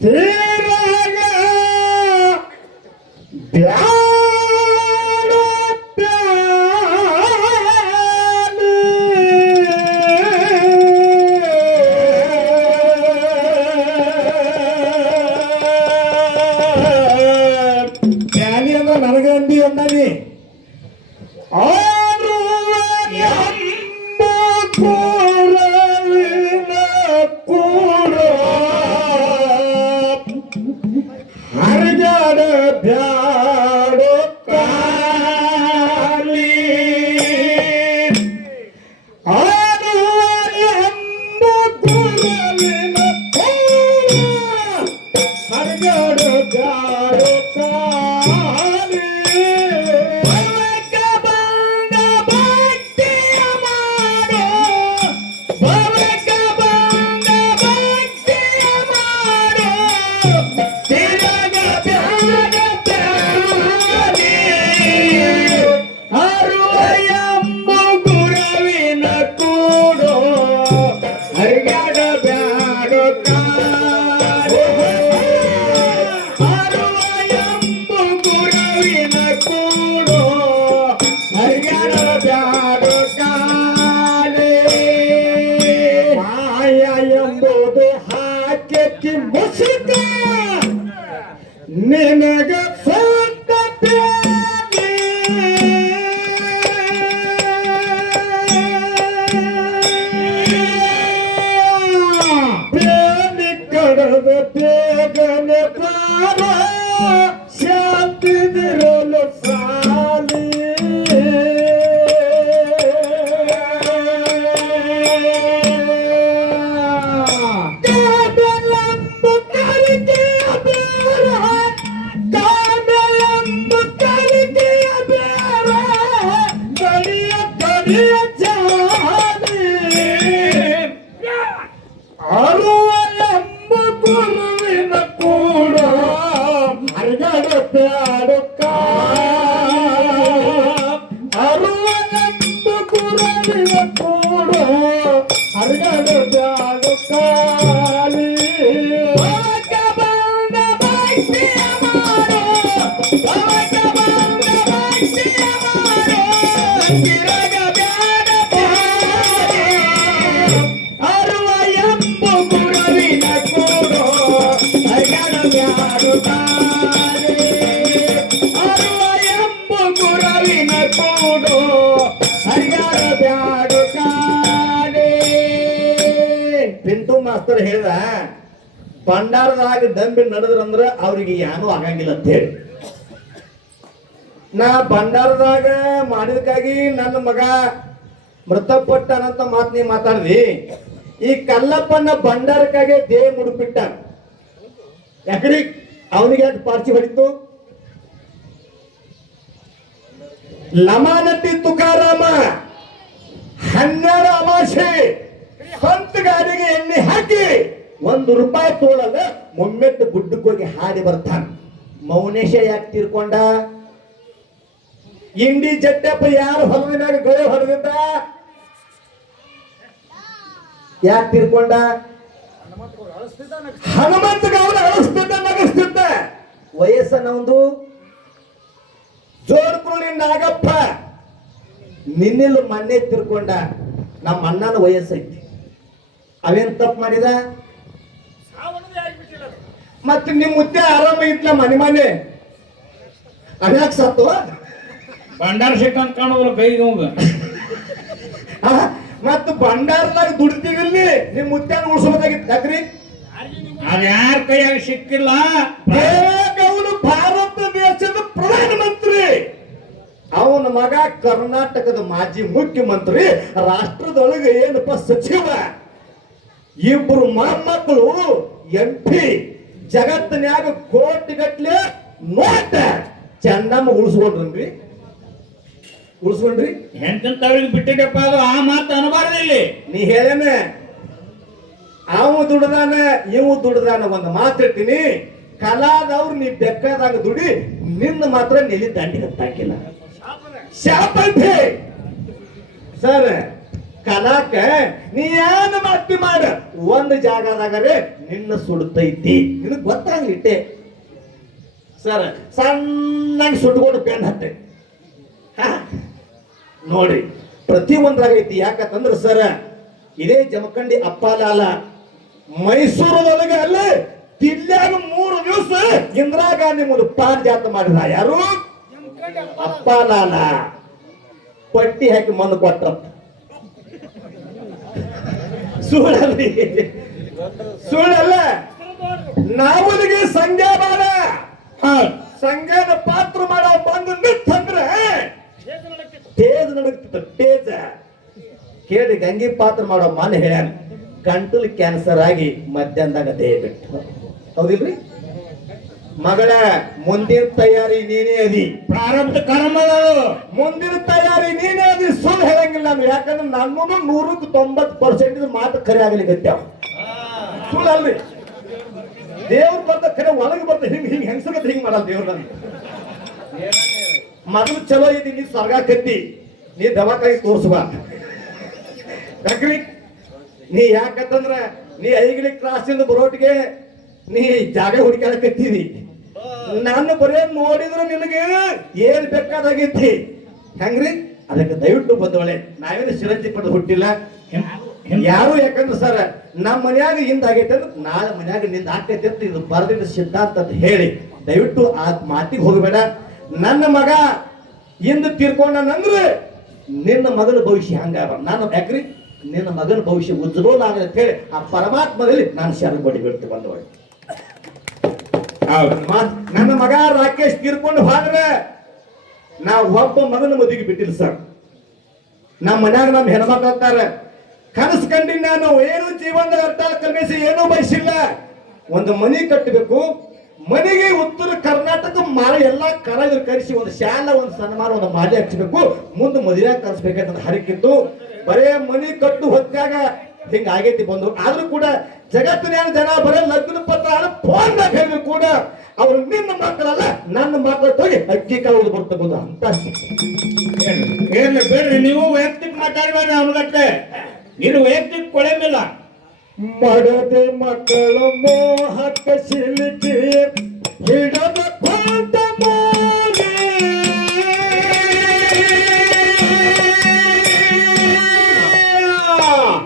ತೀರಾಗ ಬ್ಯಾಡ ಪ್ಯಾಲಿ ಪ್ಯಾಲಿ ಅಂದ್ರೆ ನನಗಂದಿ ಅಂದಾನಿ ಹರಿಗಾಡ ಬ್ಯಾಡೋ ಕಾಲಿ ಆಡುವ ಎಂಬ ಗುರುವಿನ ಹರಿಗಾಡ ಬ್ಯಾಡೋ ಕಾಲಿ ನಿನಗ ಸ್ವಂತ ಪ್ರೇಮಿ ಕಡದ ಬೇಗನೆ ಪ್ರಾಣ ಶಾಂತಿದಿರಲು ಸಾಲಿ ಗುರುವಿನ ಕೂಡ ಹರಿಗಾಡ ಬ್ಯಾಡ ಅರುವನೆಂಬ ಗುರುವಿನ ಕೂಡ ಹರಿಗಾಡ ಬ್ಯಾಡ ಕಾಲಿ ಪಿಂಟು ಮಾಸ್ತರ್ ಹೇಳಿದ ಭಂಡಾರದಾಗ ದಂಬಿ ನಡೆದ್ರಂದ್ರ ಅವ್ರಿಗೆ ಏನೂ ಆಗಂಗಿಲ್ಲ ಅಂತ ಹೇಳಿ ನಾ ಭಂಡಾರದಾಗ ಮಾಡಿದಕ್ಕಾಗಿ ನನ್ನ ಮಗ ಮೃತಪಟ್ಟನಂತ ಮಾತು ನೀ ಮಾತಾಡ್ದಿ ಈ ಕಲ್ಲಪ್ಪನ ಭಂಡಾರಕ್ಕಾಗಿ ದೇಹ ಮುಡುಪಿಟ್ಟ ಯಾಕ್ರಿ ಅವನಿಗೆ ಯಾಕೆ ಪಾರ್ಚಿ ಹೊಡಿತು ಲಮಾನಟ್ಟಿ ತುಕಾರಾಮ 12 ಅಮಾಸೆ ಸ್ವಂತ ಗಾಡಿಗೆ ಎಣ್ಣೆ ಹಾಕಿ ₹1 ತೋಳಲ್ಲ ಮೊಮ್ಮೆಟ್ಟು ಗುಡ್ಡಕ್ಕೆ ಹೋಗಿ ಹಾಡಿ ಬರ್ತಾನ ಮೌನೇಶ ಯಾಕೆ ತೀರ್ಕೊಂಡ ಇಂಡಿ ಜಟ್ಟಪ್ಪ ಯಾರು ಹೊಲದಿನಾಗ ಗಳೆ ಹೊಡೆದಿದ್ದ ಯಾಕೆ ತೀರ್ಕೊಂಡ ಹನುಮಂತ ಗೌಡ ಅಳಿಸ್ತಿದ್ದ ನಗಿಸ್ತಿದ್ದ ವಯಸ್ಸನೊಂದು ಜೋಡ್ಕುಳಿ ನಾಗಪ್ಪ ನಿನ್ನೆಲ್ಲ ಮೊನ್ನೆ ತಿರ್ಕೊಂಡ ನಮ್ಮ ಅಣ್ಣನ ವಯಸ್ಸೈತಿ ಅವೇನ್ ತಪ್ಪು ಮಾಡಿದ ಮತ್ತೆ ನಿಮ್ ಮುದ್ದೆ ಆರಾಮ ಇತ್ಲ ಮನೆ ಅದ್ಯಾಕ್ ಸತ್ತು ಭಂಡಾರ ಶೆಟ್ ಅಂತ ಕಾಣೋದ್ರ ಕೈಗೆ ಹೋಗ ಮತ್ತ ಭಂಡಾರದಾಗ ದುಡ್ತೀವಿಲ್ಲಿ ನಿಮ್ ಮುದ್ದೆ ಉಳಿಸ್ಬೇಕಾಗಿತ್ತು ಯಾಕ್ರಿ ಅದ ಯಾರ ಕೈಯಾಗ ಸಿಕ್ಕಿಲ್ಲ ಅವನು ಭಾರತ ದೇಶದ ಪ್ರಧಾನಮಂತ್ರಿ ಅವನ ಮಗ ಕರ್ನಾಟಕದ ಮಾಜಿ ಮುಖ್ಯಮಂತ್ರಿ ರಾಷ್ಟ್ರದೊಳಗೆ ಏನಪ್ಪ ಸಚಿವ ಇಬ್ಬರು ಮೊಮ್ಮಕ್ಕಳು MP ಜಗತ್ತಿನ್ಯಾಗ ಕೋಟಿಗಟ್ಲೆ ನೋಟ ಚೆನ್ನಮ್ಮ ಉಳಿಸ್ಕೊಂಡ್ರಿ ಎಂತವ್ರಿಗೆ ಬಿಟ್ಟಿದ್ದಪ್ಪ ಅದು ಆ ಮಾತು ಅನಬಾರ್ದಿಲ್ಲ ನೀ ಹೇಳೇನೆ ಅವ ದುಡ್ದಾನ ಇವು ದುಡ್ದಾನ ಒಂದು ಮಾತಿರ್ತೀನಿ ಕಲಾದವ್ರು ನೀ ಬೇಕಾದಾಗ ದುಡಿ ನಿನ್ನ ಮಾತ್ರ ನೆಲಿ ದಂಡಿಗೆ ಹಾಕಿಲ್ಲ ಶಾಪಂತೆ ಸರ್ ಕಲಾಕ ನೀ ಏನ್ ಮಾಡ್ತಿ ಮಾಡ ಒಂದ್ ಜಾಗದಾಗರೆ ನಿನ್ನ ಸುಡ್ತೈತಿ ನಿನಗ್ ಗೊತ್ತಾಗ್ಲಿಟ್ಟೆ ಸರ್ ಸಣ್ಣಗೆ ಸುಟ್ಕೊಂಡು ಪೆನ್ ಹತ್ತೆ ನೋಡಿ ಪ್ರತಿ ಒಂದ್ರಾಗೈತಿ ಯಾಕಂತಂದ್ರ ಸರ್ ಇದೇ ಜಮಖಂಡಿ ಅಪ್ಪಾಲಾಲ ಮೈಸೂರದೊಳಗೆ ಅಲ್ಲೇ ದಿಲ್ಲಾಗ 3 ದಿವಸ ಇಂದಿರಾ ಗಾಂಧಿ ಮುಂದೆ ಪಾರಿಜಾತ ಮಾಡಿದ ಯಾರು ಅಪ್ಪಾಲಾಲ ಪಟ್ಟಿ ಹಾಕಿ ಮಣ್ಣು ಕೊಟ್ಟ ಸುಳ್ಳಲ್ಲಿ ಸುಳ್ಳಲ್ಲ ನಾವನಿಗೆ ಸಂಜ್ಞಾಮಾನ ಸಂಘದ ಪಾತ್ರ ಮಾಡೋ ಬಂದು ನಿಂತಂದ್ರೆ ತೇಜ್ ನಡಕ್ತಿತ್ತು ತೇಜ ಕೇಳಿ ಗಂಗಿ ಪಾತ್ರ ಮಾಡೋ ಮಾನ ಹೇಳ್ಯಾನ ಗಂಟಲು ಕ್ಯಾನ್ಸರ್ ಆಗಿ ಮಧ್ಯಾಹ್ನದಾಗ ದೇಹ ಬಿಟ್ಟು ಹೌದಿಲ್ರಿ ಮಗಳ ಮುಂದಿನ ತಯಾರಿ ನೀನೇ ಅದಿ ಪ್ರಾರಂಭ ಕರ್ಮ ಮುಂದಿನ ತಯಾರಿ ನೀನೇ ಅದಿ ಸುಳ್ಳು ಹೇಳಂಗಿಲ್ಲ ನಾನು ಯಾಕಂದ್ರೆ ನನ್ನೂ 100% ಮಾತು ಖರೆ ಆಗ್ಲಿಕ್ಕತ್ಯಾವ ಸುಳ್ಳಲ್ರಿ ದೇವ್ರು ಬಂದ ಖರೆ ಒಳಗೆ ಬರ್ತ ಹಿಂಗ್ ಹೆಂಗಸಗತ್ತೆ ಹಿಂಗ್ ಮಾಡಲ್ಲ ದೇವ್ರ ಮೊದಲು ಚಲೋ ಇದಿ ನೀ ಸ್ವರ್ಗ ಕತ್ತಿ ನೀ ದವಾಖಾನೆ ತೋರ್ಸುವ ಯಾಕ್ರಿ ನೀ ಯಾಕಂತಂದ್ರ ನೀ ಐಗ್ಲಿ ಕ್ರಾಸಿಂದ ಬರೋಟಿಗೆ ನೀ ಜಾಗ ಹುಡುಕಾಡಕತ್ತೀವಿ ನಾನು ಬರೇ ನೋಡಿದ್ರೆ ನಿನಗೆ ಏನ್ ಬೇಕಾದಾಗೈತಿ ಹೆಂಗ್ರಿ ಅದಕ್ಕೆ ದಯವಿಟ್ಟು ಬಂದವಳೆ ನಾವೇನು ಸಿರಂಜಿ ಪಡೆದು ಹುಟ್ಟಿಲ್ಲ ಯಾರು ಯಾಕಂದ್ರೆ ಸರ್ ನಮ್ಮ ಮನ್ಯಾಗ ಹಿಂದಾಗೈತೆ ಅಂದ್ರೆ ನಾಳೆ ಮನ್ಯಾಗ ನಿಂದ ಆಗ್ತೈತೆ ಅಂತ ಇದು ಬರದಿನ ಸಿದ್ಧಾಂತ ಅಂತ ಹೇಳಿ ದಯವಿಟ್ಟು ಆ ಮಾತಿಗೆ ಹೋಗಬೇಡ ನನ್ನ ಮಗ ಇಂದು ತೀರ್ಕೊಂಡಂದ್ರೆ ನಿನ್ನ ಮಗನ ಭವಿಷ್ಯ ಹಂಗಾರ ನಾನು ಯಾಕ್ರಿ ನಿನ್ನ ಮಗನ ಭವಿಷ್ಯ ಉಜ್ವಲ ಆಗಲಿ ಅಂತ ಹೇಳಿ ಆ ಪರಮಾತ್ಮದಲ್ಲಿ ನಾನು ಶರಣ ಬಡಿ ಬಿಡ್ತು ಬಂದವಳು ನನ್ನ ಮಗ ರಾಕೇಶ್ ತೀರ್ಕೊಂಡು ಹೋದ್ರೆ ನಾವು ಒಬ್ಬ ಮಗನ ಮದುವೆಗೆ ಬಿಟ್ಟಿಲ್ಲ ಸರ್ ನಮ್ಮ ಮನ್ಯಾಗ ನಮ್ಮ ಹೆಣ್ಮಕ್ಳು ಅಂತಾರೆ ಕನಸು ಕಂಡಿನ ನಾನು ಏನು ಜೀವನದ ಅರ್ಥ ಕಲ್ಮೇಸಿ ಏನೂ ಬಯಸಿಲ್ಲ ಒಂದು ಮನೆ ಕಟ್ಟಬೇಕು ಮನೆಗೆ ಉತ್ತರ ಕರ್ನಾಟಕ ಮಾರ ಎಲ್ಲಾ ಕಲಾವಿದರು ಕರೆಸಿ ಒಂದು ಶಾಲಾ ಒಂದು ಸನ್ಮಾನ ಒಂದು ಮಾಲೆ ಹಚ್ಚಬೇಕು ಮುಂದೆ ಮದುವೆ ಕರೆಸ್ಬೇಕಂತ ಹರಿಕಿತ್ತು ಬರೇ ಮನಿ ಕಟ್ಟು ಹೊತ್ತಾಗ ಹಿಂಗ ಆಗೈತಿ ಬಂದು ಆದ್ರೂ ಕೂಡ ಜಗತ್ತಿನ ಜನ ಬರೇ ಲಗ್ನ ಪತ್ರ ಫೋನ್ ಹೇಳಿದ್ರು ಕೂಡ ಅವ್ರು ನಿನ್ನ ಮಕ್ಕಳಲ್ಲ ನನ್ನ ಮಕ್ಕಳ ಹೋಗಿ ಅಕ್ಕಿ ಕಾವುದು ಬರ್ತಬಹುದು ಅಂತ ಏನ್ ಬೇಡ್ರಿ ನೀವು ವೈಯಕ್ತಿಕ ಮಾತಾಡಬೇಡ ಅವನಗತ್ತೆ ನೀನು ವೈಯಕ್ತಿಕ ಕೊಳೆಮಿಲ್ಲ ಮಾಡದೆ ಮಕ್ಕಳ ಮೋಹಕ ಸಿಲುಕಿ ಹಿಡದ ಕೊಂತ ಮೋನೆ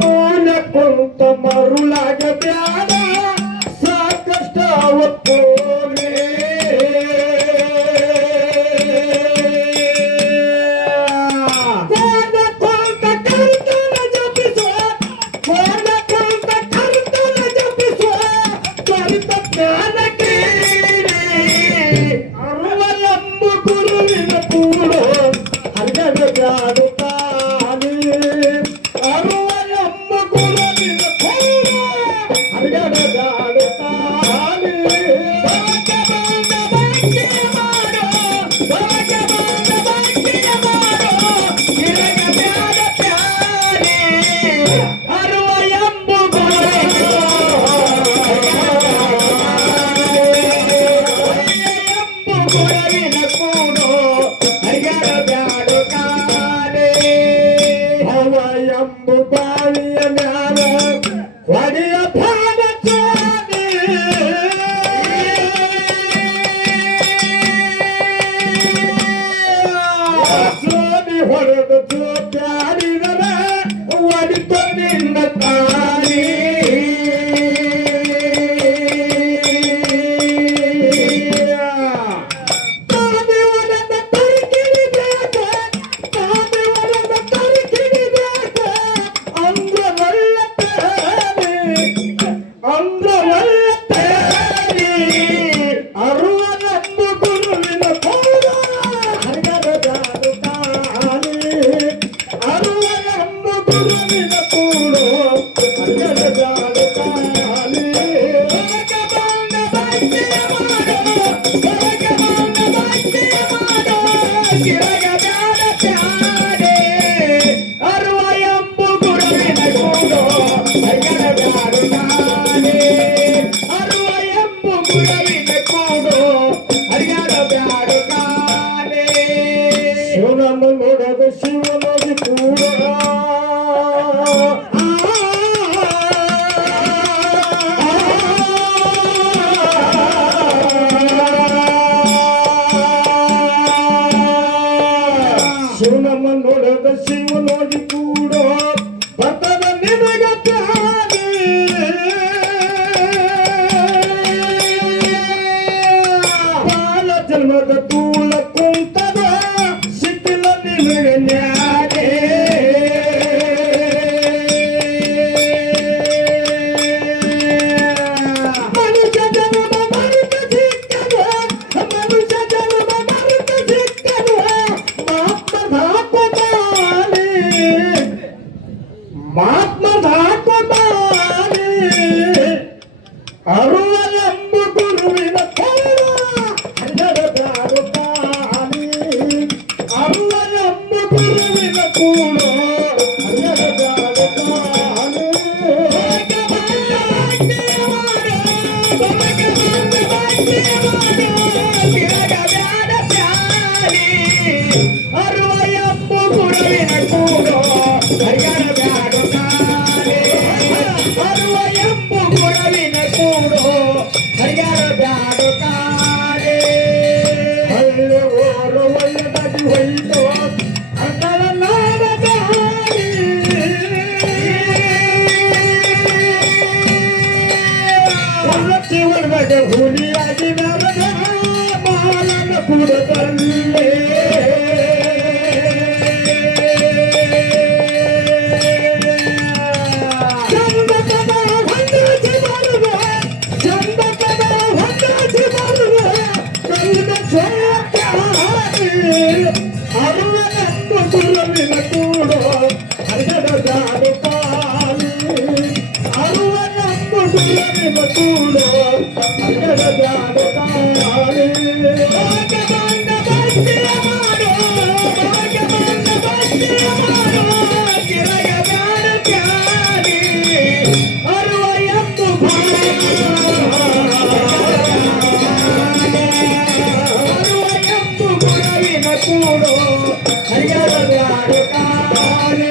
ಮೋನ ಕೊಂತ ಮರುಳಾಗ ಬ್ಯಾಡ ಸಾಕಷ್ಟ ಅವತ್ತೋನೆ ಶಿವನನ್ನು ನೋಡದ ಶಿವನದಿ ಕೂಡ ಹುಲಿಯಾಗಿ ನರಗ ಮಾಲನ ಕುಡದಲ್ಲೇ ಚಂದಕದ ಹೊಂದಾಚಿ ಬರುವ ಚಂದಕದ ಹೊಂದಾಚಿ ಬರುವ ಕೈದ ಸೋತ್ಯಾಗಿ ಅರುವನಂದು ಗುರುವಿನ ಕೂಡೋ ಹರಿದ ಜಾಡು ಕಾಲಿ ಅರುವನಂದು ಗುರುವಿನ ಕೂಡೋ ಹರಿದ ಜಾಡು ಕಾಲಿ ಭಾಗ್ಯವಂತ ಭಕ್ತಿಯ ಮಾಡೋ ಭಾಗ್ಯವಂತ ಭಕ್ತಿಯ ಮಾಡೋ ಕಿರಯ ಬ್ಯಾಡ ತ್ಯಾಗಿ ಅರುವ ಎಂಬು ಅರುವ ಎಂಬು ಗುರುವಿನ ಕೂಡೋ ಹರಿಯದ ಬ್ಯಾಡ ಕಾಲಿ